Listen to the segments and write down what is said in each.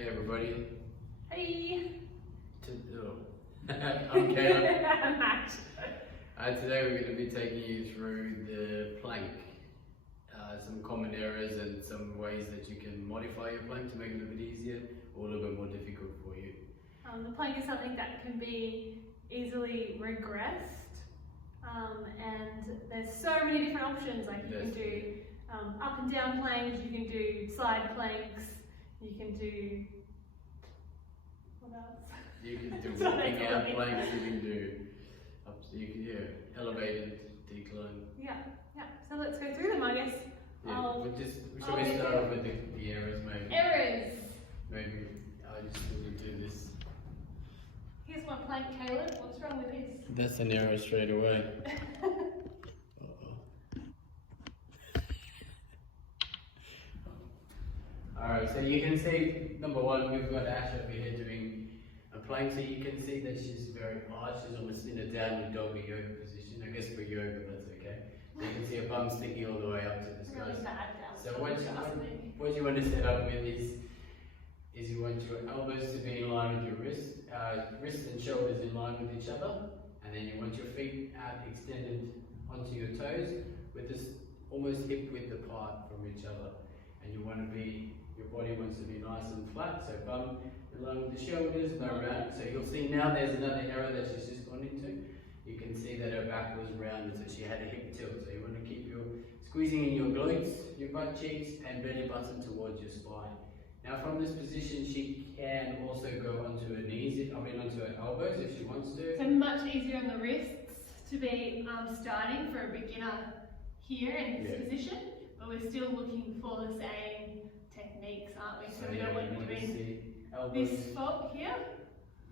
Hey everybody. Hey! I'm Caleb. Today we're going to be taking you through the plank. Some common errors and some ways that you can modify your plank to make it a little bit easier or a little bit more difficult for you. The plank is something that can be easily regressed, and there's so many different options. Like you can do up and down planks, you can do side planks, you can do what else? You can do walking out planks, you can do elevated decline. Yeah. So let's go through them, I guess. Shall we start off with the errors maybe? Errors! Maybe I just need to do this. Here's my plank, Caleb. What's wrong with this? That's an error straight away. Alright, so you can see, number one, we've got Ash over here doing a plank, so you can see that she's very arched, she's almost in a downward dog yoga position. I guess for yoga that's okay. So you can see her bum sticking all the way up to the sky. Really bad. So what you want to set up with is you want your elbows to be in line with your wrists and shoulders in line with each other, and then you want your feet out extended onto your toes with this almost hip width apart from each other. And you want to be, your body wants to be nice and flat, so bum in line with the shoulders, no round. So you'll see now there's another error that she's just gone into. You can see that her back was rounded, so she had a hip tilt. So you want to keep squeezing in your glutes, your butt cheeks, and belly button towards your spine. Now from this position, she can also go onto her knees, onto her elbows if she wants to. So much easier on the wrists to be starting for a beginner here in this position, but we're still looking for the same techniques, aren't we? So we don't want to be doing this fold here.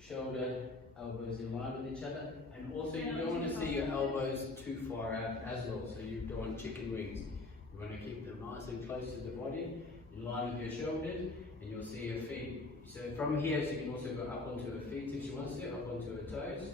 Shoulder, elbows in line with each other, and also you don't want to see your elbows too far out as well, so you don't want chicken wings. You want to keep them nice and close to the body, in line with your shoulders, and you'll see her feet. So from here, she can also go up onto her feet if she wants to, up onto her toes.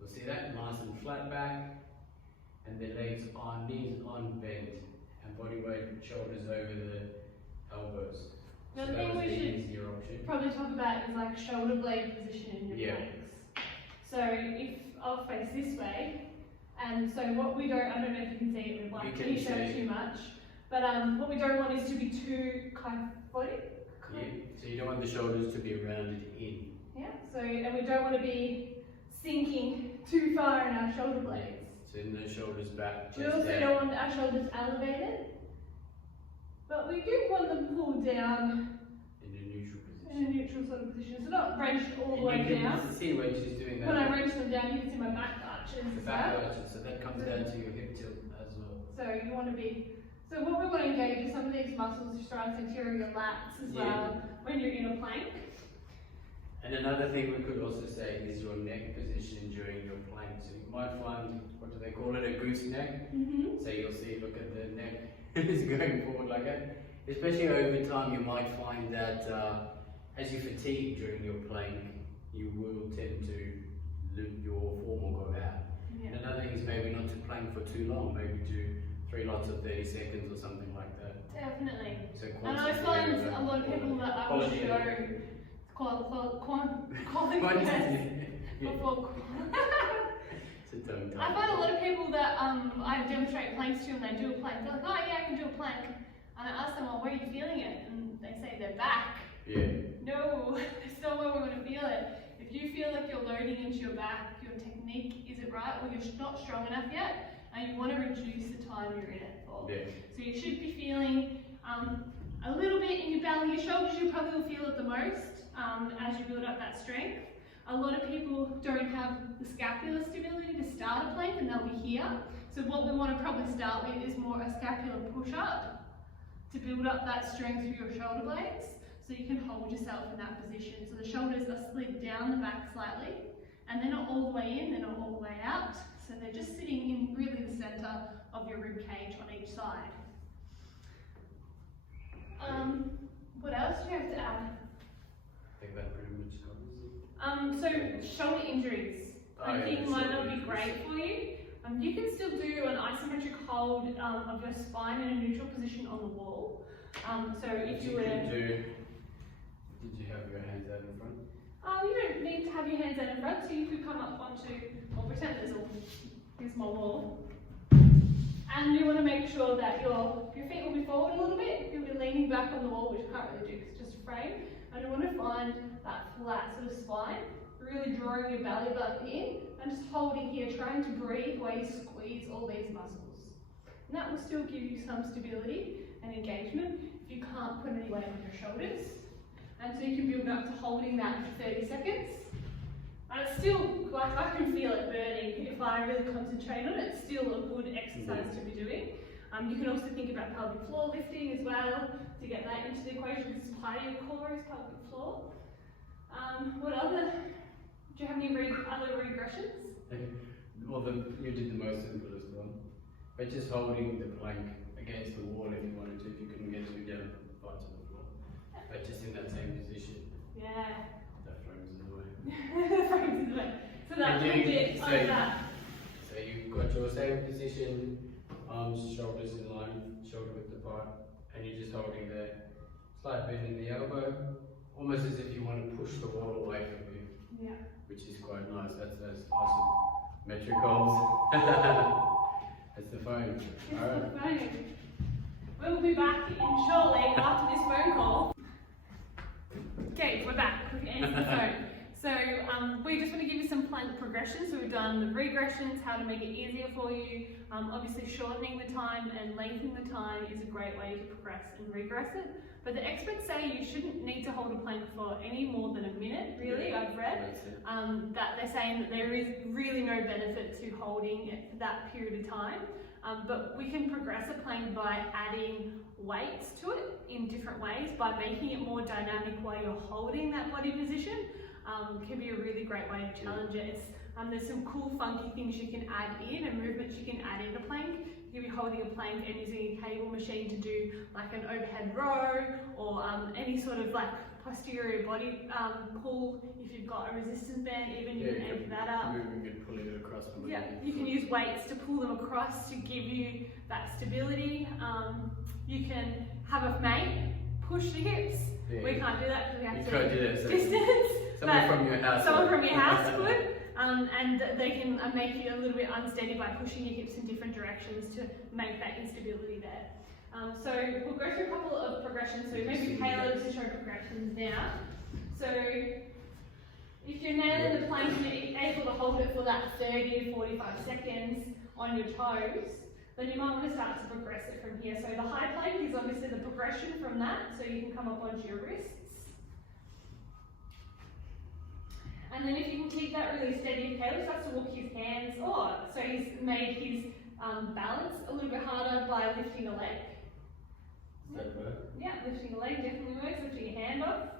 You'll see that, nice and flat back, and the legs on, knees on bent, and body weight, shoulders over the elbows. The other thing we should probably talk about is like shoulder blade position in your planks. So if I'll face this way, and so what we don't, I don't know if you can see it with like t-shirt too much, but what we don't want is to be too kyphotic. Yeah, so you don't want the shoulders to be rounded in. Yeah, so, and we don't want to be sinking too far in our shoulder blades. So no shoulders back, We also don't want our shoulders elevated, but we do want them pulled down in a neutral position. In a neutral sort of position, so not wrenched all the way down. You can see when she's doing that. When I wrench them down, you can see my back arches. The back arches, so that comes down to your hip tilt as well. So you want to be, so what we want to engage is some of these muscles, your striatus anterior lats as well, when you're in a plank. And another thing we could also say is your neck position during your plank. So you might find, what do they call it, a goose neck? So you'll see, look at the neck is going forward like that. Especially over time, you might find that as you fatigue during your plank, you will tend to, your form will go out. And another thing is maybe not to plank for too long, maybe do 3 lots of 30 seconds or something like that. Definitely. So and I find a lot of people that I will show I find a lot of people that I demonstrate planks to and they do a plank, they're like, oh yeah, I can do a plank. And I ask them, well, where are you feeling it? And they say their back. No, it's not where we want to feel it. If you feel like you're loading into your back, your technique isn't right, or you're not strong enough yet, and you want to reduce the time you're in it for. So you should be feeling a little bit in your belly, your shoulders, you probably will feel it the most as you build up that strength. A lot of people don't have the scapular stability to start a plank, and they'll be here. So what we want to probably start with is more a scapular push-up to build up that strength through your shoulder blades, so you can hold yourself in that position. So the shoulders are slid down the back slightly, and they're not all the way in, they're not all the way out. So they're just sitting in really the center of your rib cage on each side. What else do you have to add? I think that pretty much covers it. So shoulder injuries, I think might not be great for you. You can still do an isometric hold of your spine in a neutral position on the wall. So if you were to Did you have your hands out in front? You don't need to have your hands out in front, so you could come up onto, or pretend here's my wall. And you want to make sure that your feet will be forward a little bit. You'll be leaning back on the wall, which you can't really do because it's just a frame. And you want to find that flat sort of spine, really drawing your belly button in and just holding here, trying to breathe while you squeeze all these muscles. And that will still give you some stability and engagement if you can't put any weight on your shoulders. And so you can build up to holding that for 30 seconds. And it's still, like I can feel it burning if I really concentrate on it. It's still a good exercise to be doing. You can also think about pelvic floor lifting as well to get that into the equation because part of your core is pelvic floor. What other, do you have any other regressions? Well, you did the most simplest one. But just holding the plank against the wall if you wanted to, if you couldn't get too down far to the floor. But just in that same position. Yeah. That frames in the way. So that little bit like that. So you've got your same position, arms, shoulders in line, shoulder width apart, and you're just holding there. Slight bend in the elbow, almost as if you want to push the wall away from you. Yeah. Which is quite nice. That's awesome. Metric goals. That's the phone. Alright. We'll be back in shortly after this phone call. Okay, we're back. We've answered the phone. So we just want to give you some plank progressions. So we've done the regressions, how to make it easier for you. Obviously shortening the time and lengthening the time is a great way to progress and regress it. But the experts say you shouldn't need to hold a plank for any more than a minute, really, Yeah, I've read. That they're saying that there is really no benefit to holding it for that period of time. But we can progress a plank by adding weights to it in different ways, by making it more dynamic while you're holding that body position. Can be a really great way to challenge it. There's some cool funky things you can add in and movements you can add in a plank. You can be holding a plank and using a cable machine to do like an overhead row or any sort of like posterior body pull. If you've got a resistance band, even you can anchor that up. Moving and pulling it across. Yeah, you can use weights to pull them across to give you that stability. You can have a mate push the hips. Yeah. We can't do that because we have You to can't do that, so distance. Someone from your house. Someone from your house could. And they can make you a little bit unsteady by pushing your hips in different directions to make that instability there. So we'll go through a couple of progressions. So maybe Caleb to show progressions now. So if you're nailing the plank and you're able to hold it for that 30 to 45 seconds on your toes, then you might want to start to progress it from here. So the high plank is obviously the progression from that, so you can come up onto your wrists. And then if you can keep that really steady, Caleb starts to walk his hands, so he's made his balance a little bit harder by lifting a leg. Does that work? Yeah, lifting a leg definitely works, lifting your hand off.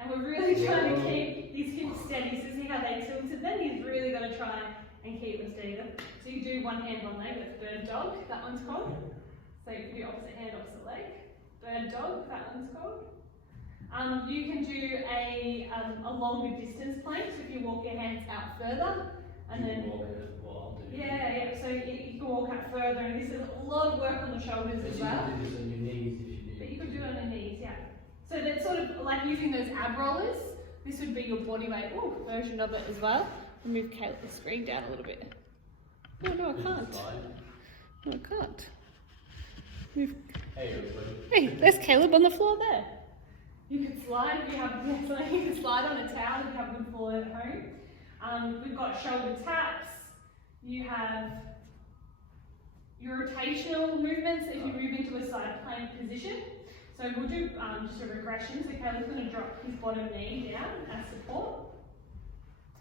And we're really trying to keep his hips steady, so see how they tilted then? He's really got to try and keep them steady. So you do one hand, one leg, that's bird dog, that one's called. So you can do opposite hand, opposite leg. Bird dog, that one's called. You can do a longer distance plank, so if you walk your hands out further, and then so you can walk out further, and this is a lot of work on the shoulders as well. You can do this on your knees if you do. But you could do it on your knees, yeah. So that's sort of like using those ab rollers. This would be your body weight version of it as well. I'll move the screen down a little bit. Oh no, I can't. No, I can't. Move. Hey everybody. Hey, there's Caleb on the floor there. You can slide if you have, so you can slide on a towel if you have a good floor at home. We've got shoulder taps. You have your rotational movements if you move into a side plank position. So we'll do just a regression. So Caleb's going to drop his bottom knee down as support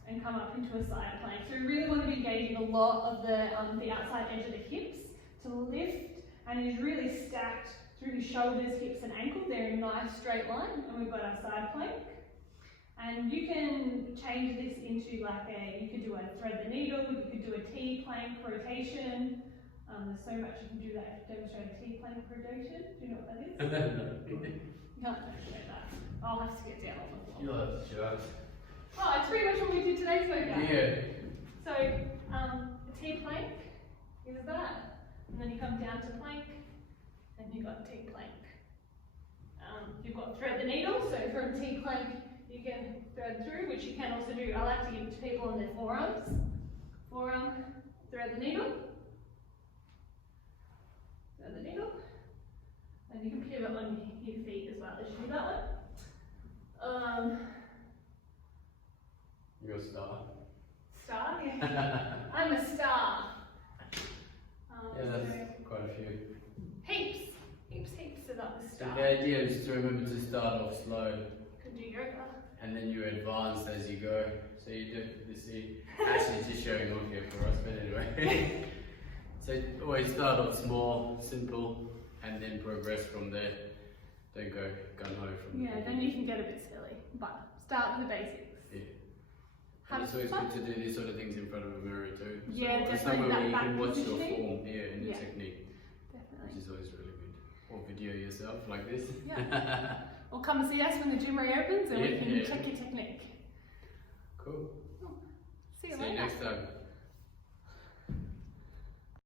and come up into a side plank. So we really want to be engaging a lot of the outside edge of the hips to lift, and he's really stacked through his shoulders, hips and ankles. They're in a nice straight line, and we've got our side plank. And you can change this into like you could do a thread the needle, you could do a T plank rotation. There's so much you can do that to demonstrate a T plank rotation. Do you know what that is? You can't demonstrate that. I'll have to get down on the floor. You'll have to show us. Oh, it's pretty much what we did today's workout. Yeah. So, a T plank is that. And then you come down to plank, and you've got T plank. Your you've got thread the needle, so from T-plank you can thread through, which you can also do. I like to give it to people on their forearms. Forearm, thread the needle. Thread the needle. And you can pivot on your feet as well as you do that one. You're a star. Star? Yeah. I'm a star. Yeah, that's so quite a few. heaps of that So star. the idea is to remember to start off slow, Could do yoga. and then you advance as you go. So you definitely see. Actually, it's just showing off here for us, but anyway. So always start off small, simple, and then progress from there. Don't go gun ho from Yeah, then you can get a bit silly, but start with the basics. Yeah. Have And it's always fun. good to do these sort of things in front of a mirror too. Yeah, so definitely somewhere that where you back can watch your positioning. form, and your Yeah. technique, Definitely. which is always really good. Or video yourself like this. Yeah. Or come and see us when the gym reopens and we Yeah, can yeah. check your technique. Cool. See you See you later. next time.